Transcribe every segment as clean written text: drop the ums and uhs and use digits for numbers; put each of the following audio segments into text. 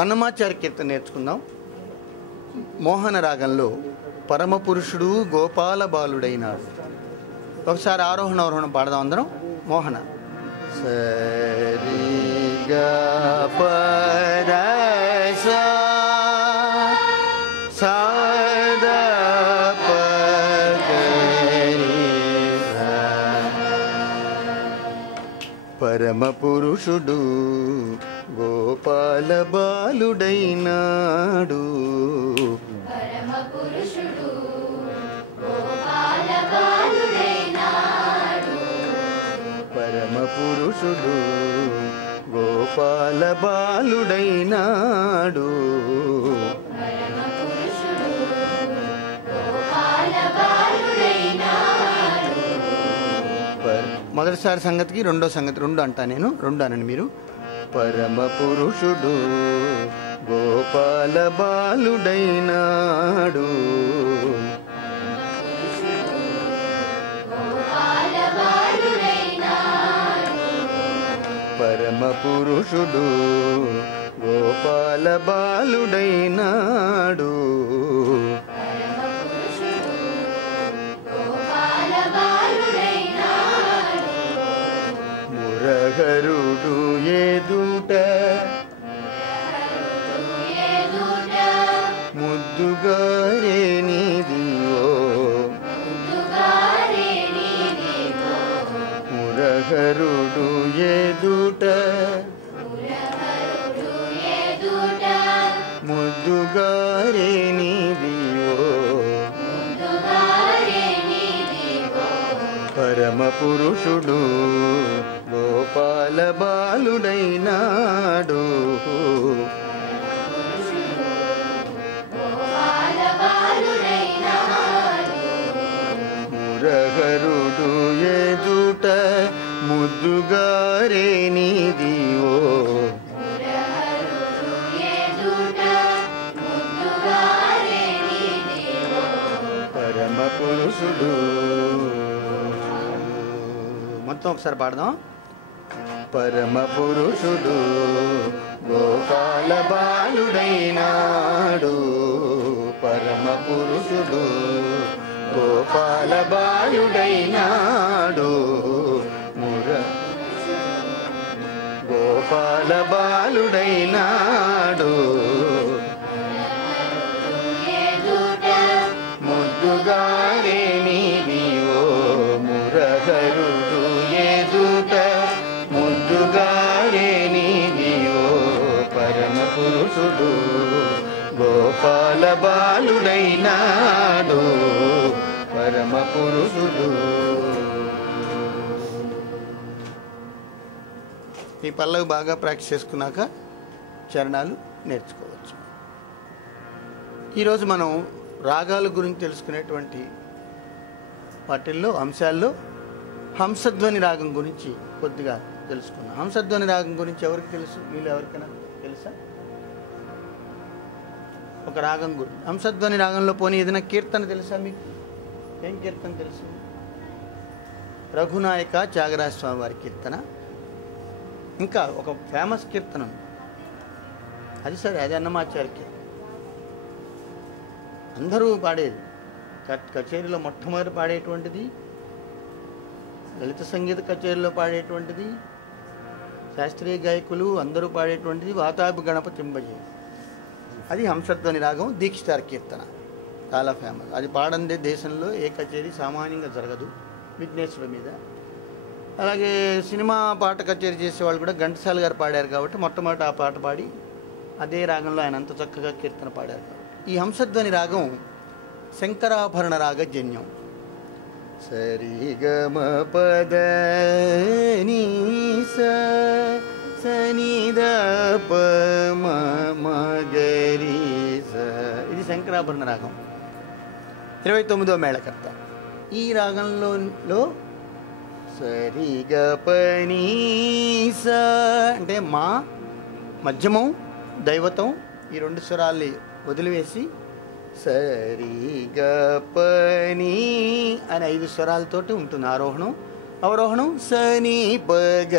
అన్నమాచార్య కీర్తన నేర్చుకుందాం. మోహన రాగంలో పరమపురుషుడు గోపాల బాలుడైనాడు. ఒకసారి ఆరోహణ అవరోహణం పాడదాం అందరం. మోహన సరి గ ప ద స స ద ప గ రి స. పరమపురుషుడు గోపాల బాలుడైనాడు. పరమపురుషుడు గోపాల బాలుడైనాడు. పరమపురుషుడు గోపాల బాలుడైనాడు. పరమపురుషుడు గోపాల బాలుడైనాడు. మొదటిసారి సంగతికి రెండో సంగతి రెండు అంటా నేను, రెండు అనండి మీరు. పరమపురుషుడు గోపాల బాలుడైనాడు. పరమపురుషుడు గోపాల బాలుడైనాడు. మురహరుడు ఎదుట ముద్దుగారేనిదివో. మురహరుడు ఎదుట ముద్దుగారేనిదివో. పరమపురుషుడు గోపాల బాలుడైనాడు. మురహరుడు ఎదుట ముద్దుగారేనిదివో. పరమపురుషుడు. మొత్తం ఒకసారి పాడదాం. పరమపురుషుడు గోపాల బాలుడైనాడు. పరమపురుషుడు గోపాల బాలుడైనాడు. గోపాల బాలుడైనాడు. ముద్దుగారేనిదివో. మురహరుడు ఎదుట ముద్దుగారేనిదివో. పరమపురుషుడు గోపాల బాలుడైనాడు. పరమపురుషుడు. ఈ పల్లవి బాగా ప్రాక్టీస్ చేసుకున్నాక చరణాలు నేర్చుకోవచ్చు. ఈరోజు మనం రాగాల గురించి తెలుసుకునేటువంటి వాటిల్లో అంశాల్లో హంసధ్వని రాగం గురించి కొద్దిగా తెలుసుకున్నాం. హంసధ్వని రాగం గురించి ఎవరికి తెలుసు? వీళ్ళు ఎవరికైనా తెలుసా? ఒక రాగం గురించి. హంసధ్వని రాగంలో పోనీ ఏదైనా కీర్తన తెలుసా మీకు? ఏం కీర్తన తెలుసు? రఘునాయక త్యాగరాజ స్వామి వారి కీర్తన. ఇంకా ఒక ఫేమస్ కీర్తన, అది సరే, అది అన్నమాచార్య కీర్తన. అందరూ పాడేది, కచేరీలో మొట్టమొదటి పాడేటువంటిది, లలిత సంగీత కచేరీలో పాడేటువంటిది, శాస్త్రీయ గాయకులు అందరూ పాడేటువంటిది వాతాపి గణపతింబజే. అది హంసధ్వని రాగం, దీక్షితార్ కీర్తన, చాలా ఫేమస్. అది పాడందే దేశంలో ఏ కచేరీ సామాన్యంగా జరగదు విఘ్నేశ్వరుడి మీద. అలాగే సినిమా పాట కచేరీ చేసేవాళ్ళు కూడా ఘంటసాల గారు పాడారు కాబట్టి మొట్టమొదటి ఆ పాట పాడి అదే రాగంలో ఆయన అంత చక్కగా కీర్తన పాడారు కాబట్టి. ఈ హంసధ్వని రాగం శంకరాభరణ రాగ జన్యం. సరిగమ పద ని స సని ద ప మ మ గ రి స. ఇది శంకరాభరణ రాగం, 29వ మేళకర్త. ఈ రాగంలో సరి గ ప ని స అంటే మా మధ్యమం దైవతం, ఈ రెండు స్వరాల్ని వదిలివేసి సరి గ ప ని అని 5 స్వరాలతోటి ఉంటుంది ఆరోహణం. అవరోహణం సని ప గ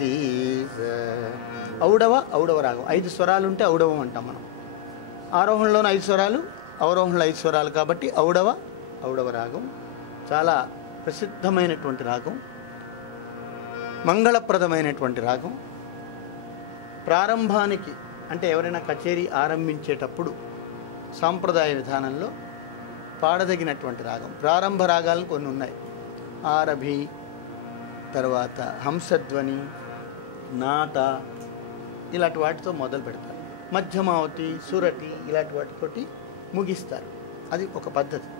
రి స. ఔడవ రాగం. 5 స్వరాలు ఉంటే ఔడవం అంటాం మనం. ఆరోహణలోని 5 స్వరాలు, అవరోహణలో 5 స్వరాలు కాబట్టి ఔడవ రాగం చాలా ప్రసిద్ధమైనటువంటి రాగం, మంగళప్రదమైనటువంటి రాగం. ప్రారంభానికి అంటే ఎవరైనా కచేరీ ఆరంభించేటప్పుడు సాంప్రదాయ విధానంలో పాడదగినటువంటి రాగం. ప్రారంభ రాగాలు కొన్ని ఉన్నాయి. ఆరభి, తర్వాత హంసధ్వని, నాట, ఇలాంటి వాటితో మొదలు పెడతారు. మధ్యమావతి, సురటి ఇలాంటి వాటితోటి ముగిస్తారు. అది ఒక పద్ధతి.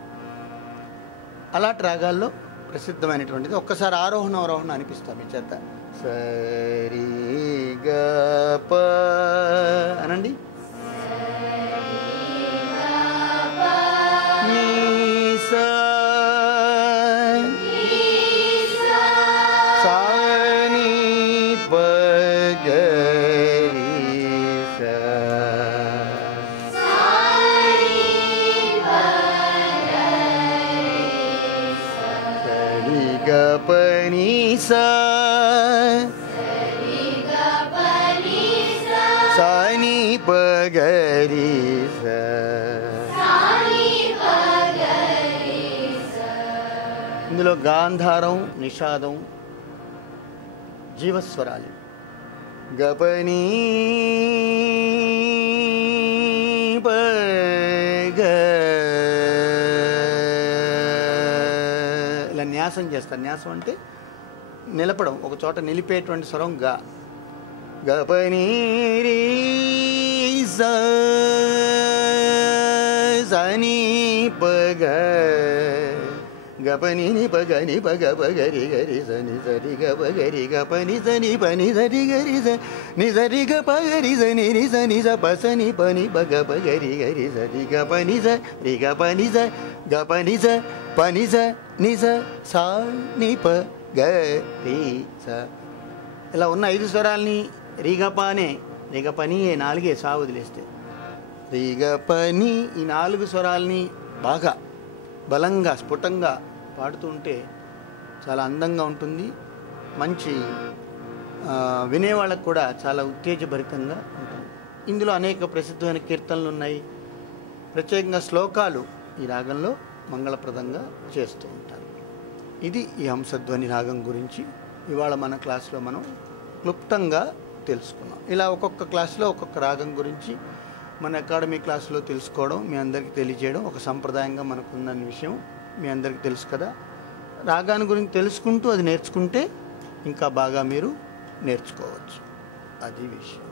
అలాంటి రాగాల్లో ప్రసిద్ధమైనటువంటిది. ఒక్కసారి ఆరోహణ అవరోహణ అనిపిస్తాం మీ చేత. సరి గ ప అనండి. నీ సా సా ని ప గ రి సా సరి గ ప ని సా సా ని ప గ రి సా. ఇందులో గాంధారం, నిషాదం, జీవస్వరాలు. గపని ప గ ఇలా న్యాసం చేస్తారు. న్యాసం అంటే నిలపడం, ఒక చోట నిలిపేటువంటి స్వరం గా. గపని రీ సా సని ప గ గపని ని ప గ ని ప గ ప గ రి గ రి స ని స రి గ ప గ రి గ ప ని స ని ప ని స రి గ రి స ని స రి గ ప గ రి స ని రి స ని స ప స ని ప ని ప గ ప గ రి స రి గ ప ని స రి గ ప ని స గ ప ని స ప ని స ని స సా ని ప గ రి స. ఇలా ఉన్న 5 స్వరాల్ని రిగపనే, రిగపని 4 సా వదిలేస్తే రిగపని, ఈ 4 స్వరాల్ని బాగా బలంగా స్ఫుటంగా పాడుతుంటే చాలా అందంగా ఉంటుంది. మంచి వినేవాళ్ళకు కూడా చాలా ఉత్తేజభరితంగా ఉంటుంది. ఇందులో అనేక ప్రసిద్ధమైన కీర్తనలు ఉన్నాయి. ప్రత్యేకంగా శ్లోకాలు ఈ రాగంలో మంగళప్రదంగా చేస్తూ ఉంటారు. ఇది ఈ హంసధ్వని రాగం గురించి ఇవాళ మన క్లాస్లో మనం క్లుప్తంగా తెలుసుకున్నాం. ఇలా ఒక్కొక్క క్లాస్లో ఒక్కొక్క రాగం గురించి మన అకాడమీ క్లాసులో తెలుసుకోవడం, మీ అందరికీ తెలియజేయడం ఒక సంప్రదాయంగా మనకుందన్న విషయం మీ అందరికీ తెలుసు కదా. రాగాన్ని గురించి తెలుసుకుంటూ అది నేర్చుకుంటే ఇంకా బాగా మీరు నేర్చుకోవచ్చు. అది విషయం.